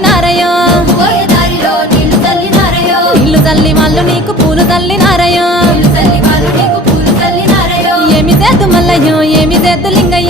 చల్లినారయ్యో పోయే దారిలో నీళ్లు చల్లినారయ్యో నీళ్లు చల్లి వాళ్ళు నీకు పూలు చల్లినారయ్యో నీళ్లు చల్లి వాళ్ళు నీకు పూలు చల్లినారయ్యో ఏమి చేద్దు మల్లయ్యో ఏమి చేద్దు లింగయ్య